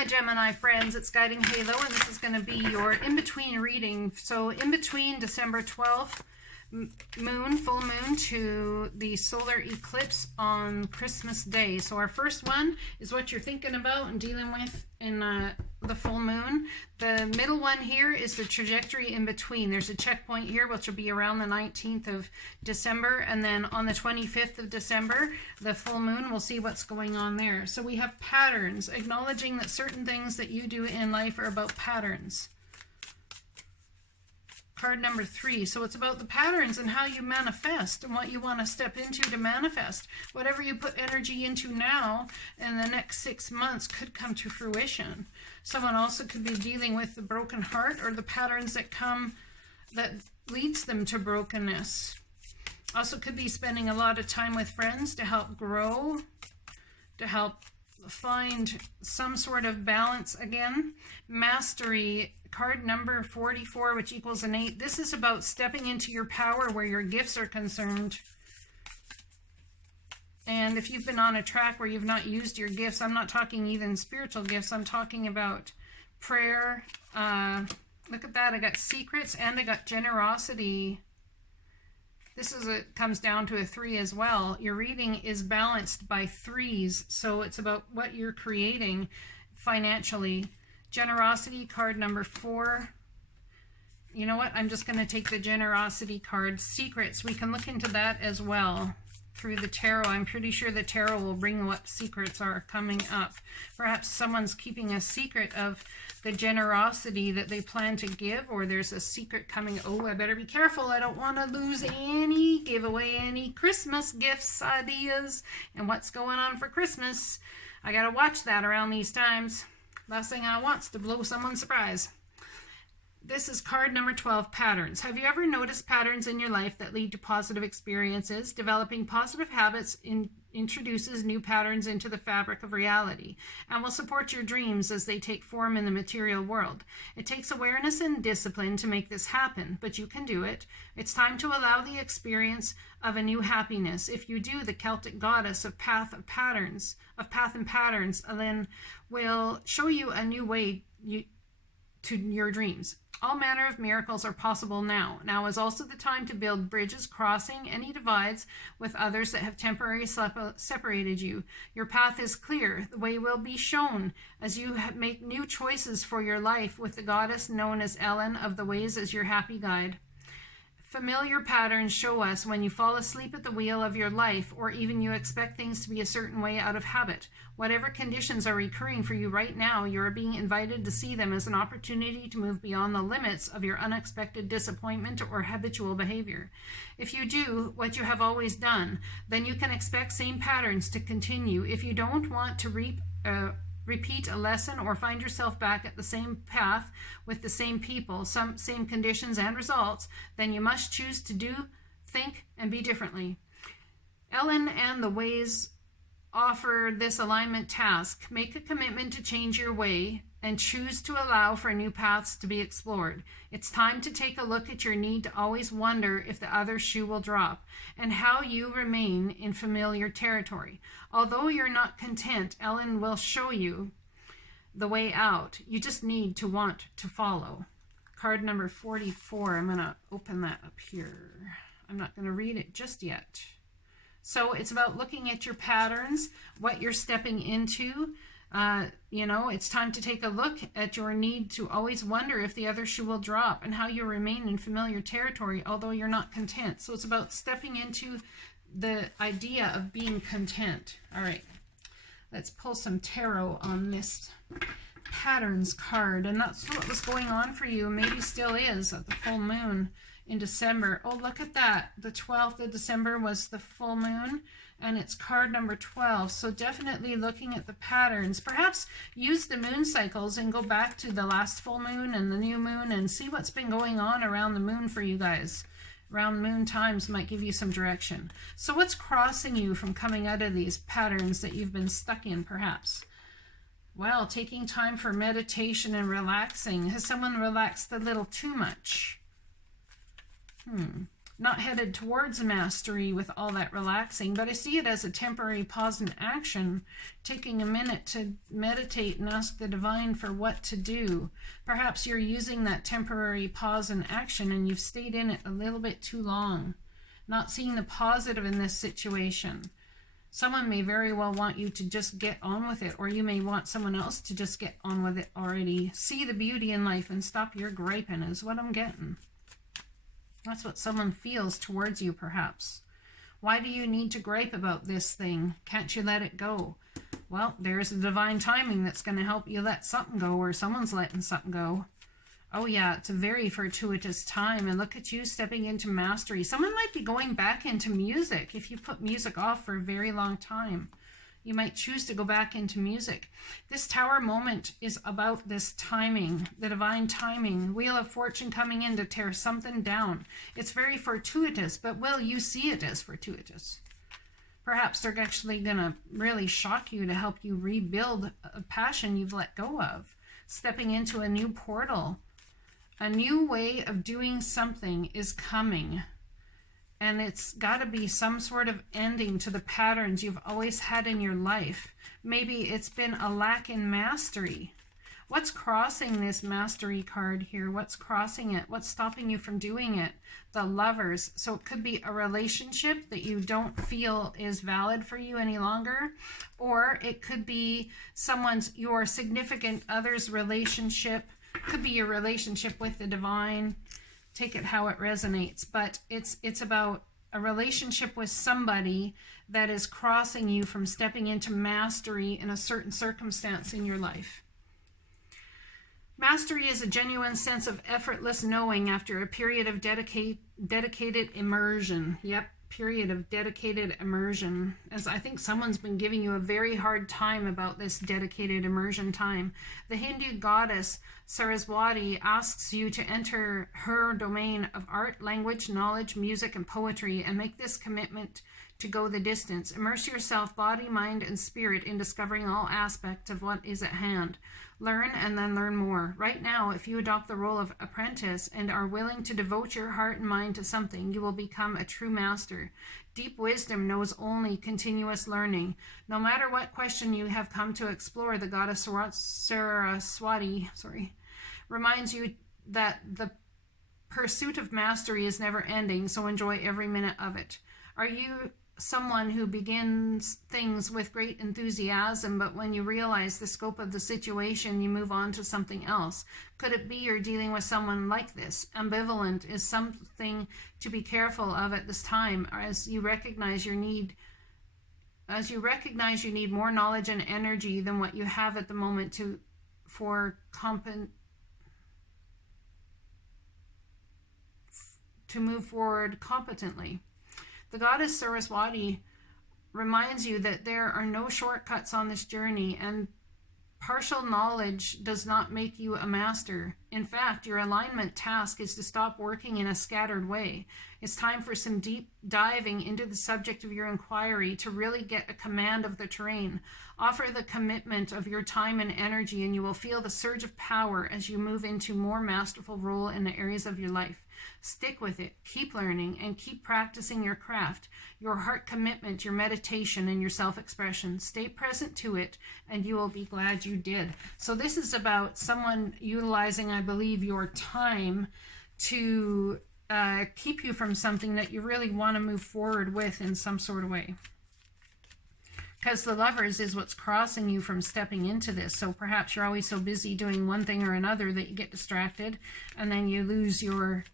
my Gemini friends, it's Guiding Halo, and this is going to be your in-between reading. So in between December 12th, full moon, to the solar eclipse on Christmas Day. So our first one is what you're thinking about and dealing with in the full moon. The middle one here is the trajectory in between. There's a checkpoint here, which will be around the 19th of December, and then on the 25th of December, the full moon, we'll see what's going on there. So we have patterns, acknowledging that certain things that you do in life are about patterns. Card number 3. So it's about the patterns and how you manifest and what you want to step into to manifest. Whatever you put energy into now in the next 6 months could come to fruition. Someone also could be dealing with the broken heart or the patterns that come that leads them to brokenness. Also could be spending a lot of time with friends to help grow, to help find some sort of balance again. Mastery, card number 44, which equals an 8. This is about stepping into your power where your gifts are concerned. And if you've been on a track where you've not used your gifts, I'm not talking even spiritual gifts, I'm talking about prayer. Look at that, I got secrets and I got generosity. This comes down to a 3 as well. Your reading is balanced by 3s, so it's about what you're creating financially. Generosity, card number 4. You know what? I'm just going to take the generosity card. Secrets, we can look into that as well through the tarot. I'm pretty sure the tarot will bring what secrets are coming up. Perhaps someone's keeping a secret of the generosity that they plan to give, or there's a secret coming. Oh, I better be careful. I don't want to lose any, give away any Christmas gifts ideas. And what's going on for Christmas? I got to watch that around these times. Last thing I want is to blow someone's surprise. This is card number 12, patterns. Have you ever noticed patterns in your life that lead to positive experiences? Developing positive habits introduces new patterns into the fabric of reality and will support your dreams as they take form in the material world. It takes awareness and discipline to make this happen, but you can do it. It's time to allow the experience of a new happiness. If you do, the Celtic goddess of path and patterns, Ellen, will show you a new way to your dreams. All manner of miracles are possible now. Now is also the time to build bridges, crossing any divides with others that have temporarily separated you. Your path is clear. The way will be shown as you make new choices for your life with the goddess known as Ellen of the Ways as your happy guide. Familiar patterns show us when you fall asleep at the wheel of your life, or even you expect things to be a certain way out of habit. Whatever conditions are recurring for you right now, you are being invited to see them as an opportunity to move beyond the limits of your unexpected disappointment or habitual behavior. If you do what you have always done, then you can expect same patterns to continue. If you don't want to repeat a lesson or find yourself back at the same path with the same people, same conditions and results, then you must choose to do, think, and be differently. Ellen and the Ways offer this alignment task. Make a commitment to change your way and choose to allow for new paths to be explored. It's time to take a look at your need to always wonder if the other shoe will drop and how you remain in familiar territory. Although you're not content, Ellen will show you the way out. You just need to want to follow. Card number 44. I'm going to open that up here. I'm not going to read it just yet. So it's about looking at your patterns, what you're stepping into. It's time to take a look at your need to always wonder if the other shoe will drop and how you remain in familiar territory, although you're not content. So it's about stepping into the idea of being content. All right, let's pull some tarot on this patterns card. And that's what was going on for you, maybe still is, at the full moon in December. Oh, look at that. The 12th of December was the full moon, and it's card number 12. So definitely looking at the patterns. Perhaps use the moon cycles and go back to the last full moon and the new moon and see what's been going on around the moon for you guys. Around moon times might give you some direction. So what's crossing you from coming out of these patterns that you've been stuck in, perhaps? Well, taking time for meditation and relaxing. Has someone relaxed a little too much? not headed towards mastery with all that relaxing, but I see it as a temporary pause in action, taking a minute to meditate and ask the divine for what to do. Perhaps you're using that temporary pause in action and you've stayed in it a little bit too long, not seeing the positive in this situation. Someone may very well want you to just get on with it, or you may want someone else to just get on with it already. See the beauty in life and stop your griping is what I'm getting. That's what someone feels towards you, perhaps. Why do you need to gripe about this thing? Can't you let it go? Well, there's a divine timing that's going to help you let something go, or someone's letting something go. Oh yeah, it's a very fortuitous time, and look at you stepping into mastery. Someone might be going back into music. If you put music off for a very long time, you might choose to go back into music. This Tower moment is about this timing, the divine timing. Wheel of Fortune coming in to tear something down. It's very fortuitous, but will you see it as fortuitous? Perhaps they're actually going to really shock you to help you rebuild a passion you've let go of. Stepping into a new portal. A new way of doing something is coming. And it's got to be some sort of ending to the patterns you've always had in your life. Maybe it's been a lack in mastery. What's crossing this mastery card here? What's crossing it? What's stopping you from doing it? The Lovers. So it could be a relationship that you don't feel is valid for you any longer. Or it could be your significant other's relationship. Could be your relationship with the divine. Take it how it resonates, but it's about a relationship with somebody that is crossing you from stepping into mastery in a certain circumstance in your life. Mastery is a genuine sense of effortless knowing after a period of dedicated immersion. Yep, period of dedicated immersion. As I think someone's been giving you a very hard time about this dedicated immersion time. The Hindu goddess Saraswati asks you to enter her domain of art, language, knowledge, music, and poetry, and make this commitment to go the distance. Immerse yourself, body, mind, and spirit in discovering all aspects of what is at hand. Learn and then learn more. Right now, if you adopt the role of apprentice and are willing to devote your heart and mind to something, you will become a true master. Deep wisdom knows only continuous learning. No matter what question you have come to explore, the goddess Saraswati, reminds you that the pursuit of mastery is never ending, so enjoy every minute of it. Are you someone who begins things with great enthusiasm, but when you realize the scope of the situation, you move on to something else? Could it be you're dealing with someone like this? Ambivalent is something to be careful of at this time, as you recognize you need more knowledge and energy than what you have at the moment to move forward competently. The goddess Saraswati reminds you that there are no shortcuts on this journey, and partial knowledge does not make you a master. In fact, your alignment task is to stop working in a scattered way. It's time for some deep diving into the subject of your inquiry to really get a command of the terrain. Offer the commitment of your time and energy, and you will feel the surge of power as you move into more masterful role in the areas of your life. Stick with it, keep learning, and keep practicing your craft, your heart commitment, your meditation, and your self-expression. Stay present to it, and you will be glad you did. So this is about someone utilizing, I believe, your time to keep you from something that you really want to move forward with in some sort of way. Because the Lovers is what's crossing you from stepping into this. So perhaps you're always so busy doing one thing or another that you get distracted, and then you lose your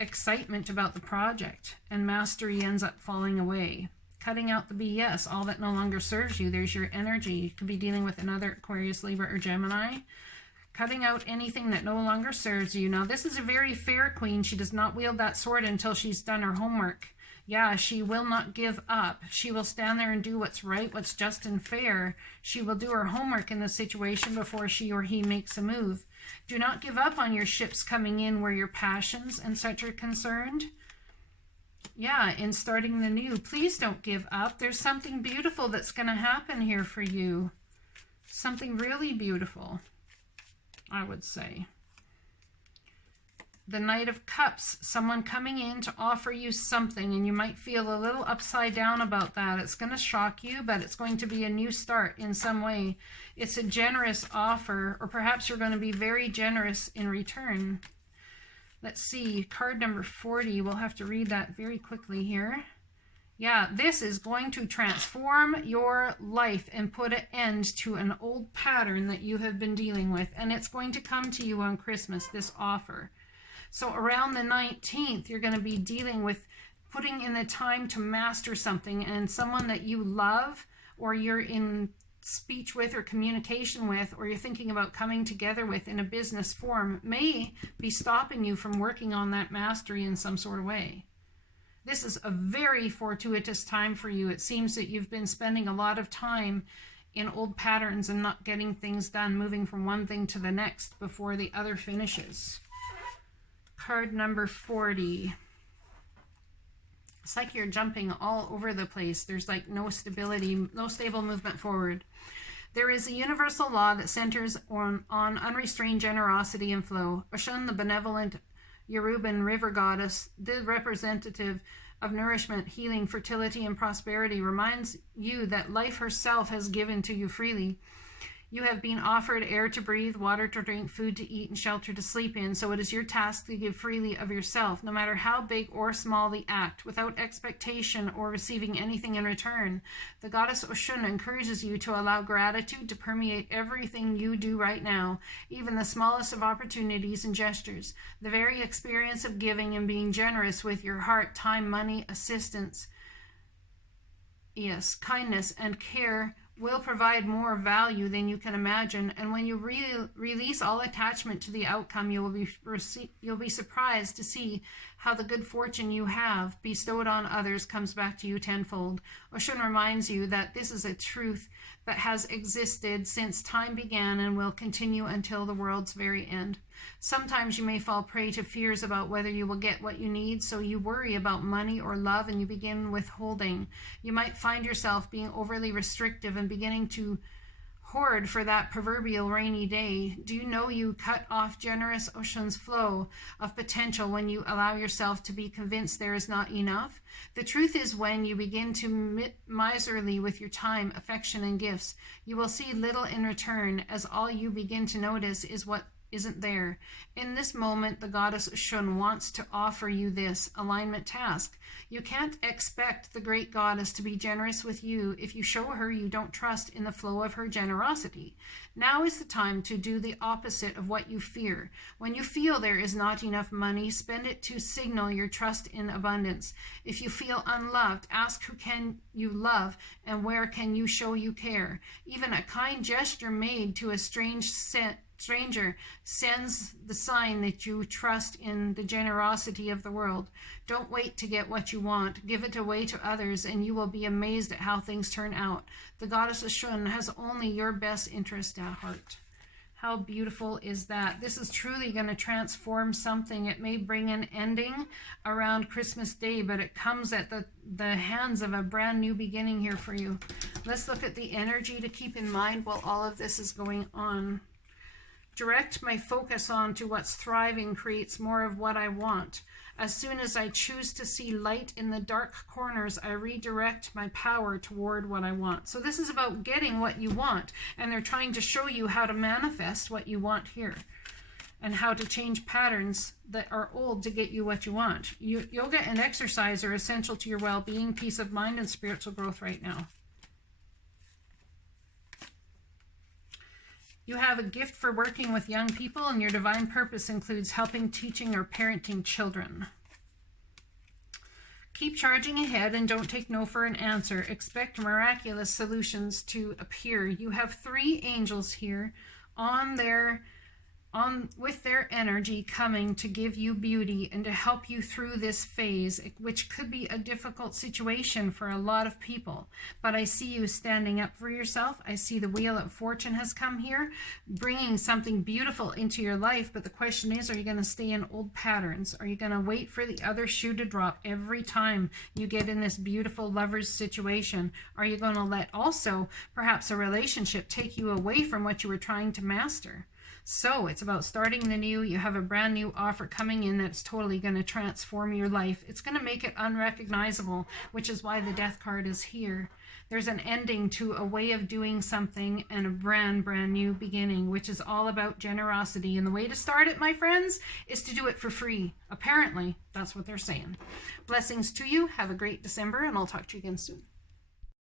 excitement about the project, and mastery ends up falling away. Cutting out the BS, all that no longer serves you. There's your energy. You could be dealing with another Aquarius, Libra, or Gemini. Cutting out anything that no longer serves you. Now, this is a very fair queen. She does not wield that sword until she's done her homework. Yeah, she will not give up. She will stand there and do what's right, what's just and fair. She will do her homework in the situation before she or he makes a move. Do not give up on your ships coming in where your passions and such are concerned. Yeah, in starting the new. Please don't give up. There's something beautiful that's going to happen here for you. Something really beautiful, I would say. the Knight of Cups, someone coming in to offer you something, and you might feel a little upside down about that. It's going to shock you, but it's going to be a new start in some way. It's a generous offer, or perhaps you're going to be very generous in return. Let's see, card number 40. We'll have to read that very quickly here. Yeah, this is going to transform your life and put an end to an old pattern that you have been dealing with. And it's going to come to you on Christmas, this offer. So around the 19th, you're going to be dealing with putting in the time to master something, and someone that you love, or you're in speech with or communication with, or you're thinking about coming together with in a business form, may be stopping you from working on that mastery in some sort of way. This is a very fortuitous time for you. It seems that you've been spending a lot of time in old patterns and not getting things done, moving from one thing to the next before the other finishes. Card number 40. It's like you're jumping all over the place. There's like no stability, no stable movement forward. There is a universal law that centers on unrestrained generosity and flow. Oshun, the benevolent Yoruban river goddess, the representative of nourishment, healing, fertility, and prosperity, reminds you that life herself has given to you freely. You have been offered air to breathe, water to drink, food to eat, and shelter to sleep in, so it is your task to give freely of yourself, no matter how big or small the act, without expectation or receiving anything in return. The goddess Oshun encourages you to allow gratitude to permeate everything you do right now, even the smallest of opportunities and gestures. The very experience of giving and being generous with your heart, time, money, assistance, yes, kindness, and care will provide more value than you can imagine, and when you release all attachment to the outcome, you'll be surprised to see how the good fortune you have bestowed on others comes back to you tenfold. Oshun reminds you that this is a truth that has existed since time began and will continue until the world's very end. Sometimes you may fall prey to fears about whether you will get what you need, so you worry about money or love and you begin withholding. You might find yourself being overly restrictive and beginning to hoard for that proverbial rainy day. Do you know you cut off generous Oshun's flow of potential when you allow yourself to be convinced there is not enough? The truth is, when you begin to miserly with your time, affection, and gifts, you will see little in return, as all you begin to notice is what isn't there. In this moment, the goddess Oshun wants to offer you this alignment task. You can't expect the great goddess to be generous with you if you show her you don't trust in the flow of her generosity. Now is the time to do the opposite of what you fear. When you feel there is not enough money, spend it to signal your trust in abundance. If you feel unloved, ask who can you love and where can you show you care. Even a kind gesture made to a stranger sends the sign that you trust in the generosity of the world. Don't wait to get what you want. Give it away to others, and you will be amazed at how things turn out. The goddess Oshun has only your best interest at heart. How beautiful is that? This is truly going to transform something. It may bring an ending around Christmas Day, but it comes at the hands of a brand new beginning here for you. Let's look at the energy to keep in mind while all of this is going on. Direct my focus on to what's thriving creates more of what I want. As soon as I choose to see light in the dark corners, I redirect my power toward what I want. So this is about getting what you want, and they're trying to show you how to manifest what you want here and how to change patterns that are old to get you what you want. Yoga and exercise are essential to your well-being, peace of mind, and spiritual growth right now. You have a gift for working with young people, and your divine purpose includes helping, teaching, or parenting children. Keep charging ahead and don't take no for an answer. Expect miraculous solutions to appear. You have 3 angels here with their energy coming to give you beauty and to help you through this phase, which could be a difficult situation for a lot of people. But I see you standing up for yourself. I see the Wheel of Fortune has come here, bringing something beautiful into your life. But the question is, are you going to stay in old patterns? Are you going to wait for the other shoe to drop every time you get in this beautiful lover's situation? Are you going to let also perhaps a relationship take you away from what you were trying to master? So it's about starting the new. You have a brand new offer coming in that's totally going to transform your life. It's going to make it unrecognizable, which is why the Death card is here. There's an ending to a way of doing something and a brand new beginning, which is all about generosity. And the way to start it, my friends, is to do it for free. Apparently, that's what they're saying. Blessings to you. Have a great December, and I'll talk to you again soon.